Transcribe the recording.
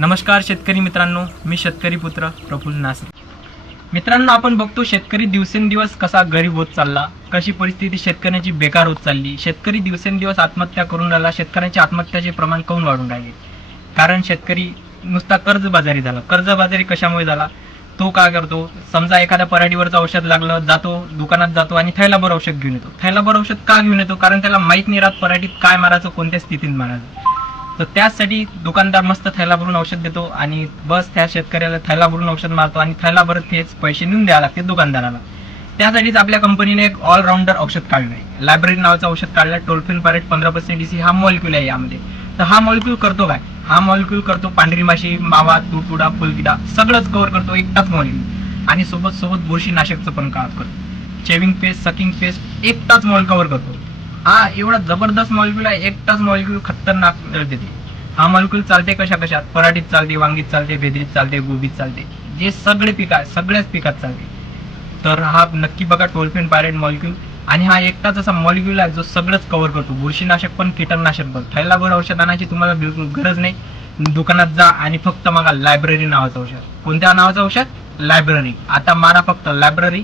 नमस्कार शेतकरी मित्रांनो, मी शेतकरी पुत्र प्रफुल्ल नासरे। मित्रांनो, आपण बघतो शेतकरी दिवसेंदिवस कसा गरीब होत चालला, कशी परिस्थिती शेतकऱ्यांची बेकार होत चालली। शेतकरी दिवसेंदिवस आत्महत्या करून राहिला। शेतकऱ्यांच्या आत्महत्याचे प्रमाण काऊन वाढून राहिले? कारण शेतकरी नुसता कर्जबाजारी झाला। कर्जबाजारी कशामुळे झाला? तो काय करतो, समजा एखाद्या पराठीवरचं औषध लागलं, जातो दुकानात जातो आणि थैलाभर औषध घेऊन येतो। थैलाभर औषध का घेऊन येतो? कारण त्याला माहित नाही राहत पराठीत काय मारायचं, कोणत्या स्थितीत मारायचं। तर त्यासाठी दुकानदार मस्त थैला भरून औषध देतो आणि बस त्या शेतकऱ्याला थैला भरून औषध मारतो आणि थैलाभर तेच पैसे नेऊन द्यावे लागते दुकानदाराला। त्यासाठीच आपल्या कंपनीने एक ऑलराऊंडर औषध काढलं आहे। लायब्ररी नावाचं औषध काढलं आहे। टोलफिन पारेट 15% डीसी हा मॉलिक्यूल आहे यामध्ये। तर हा मॉलिक्यूल करतो काय? हा मॉलिक्यूल करतो पांढरी माशी, मावा, तुडतुडा, फुलकिडा सगळंच कव्हर करतो एकटाच मॉलिक्यूल। आणि सोबत बुरशीनाशकचं पण काम करतो। शेविंग पेस्ट, सकिंग पेस्ट एकटाच मॉलिक्यूल कव्हर करतो। हा एवढा जबरदस्त मॉलिक्यूल आहे, एकटाच मॉलिक्यूल खतरनाक रिझल्ट देते। हा मॉलिक्यूल चालते कशात? पराठीत चालते, वांगीत चालते, भेदरीत चालते, गोबीत चालते, जे सगळे पिकात सगळ्याच पिकात चालते। तर हा नक्की बघा टोलफिन पायरेट मॉलिक्यूल। आणि हा एकटाच असा मॉलिक्यूल आहे जो सगळंच कव्हर करतो, बुरशीनाशक पण कीटकनाशक पण। थैलाभर औषध आणायची तुम्हाला बिलकुल गरज नाही। दुकानात जा आणि फक्त मागा लायब्ररी नावाचं औषध। कोणत्या नावाचं औषध? लायब्ररी। आता मारा फक्त लायब्ररी।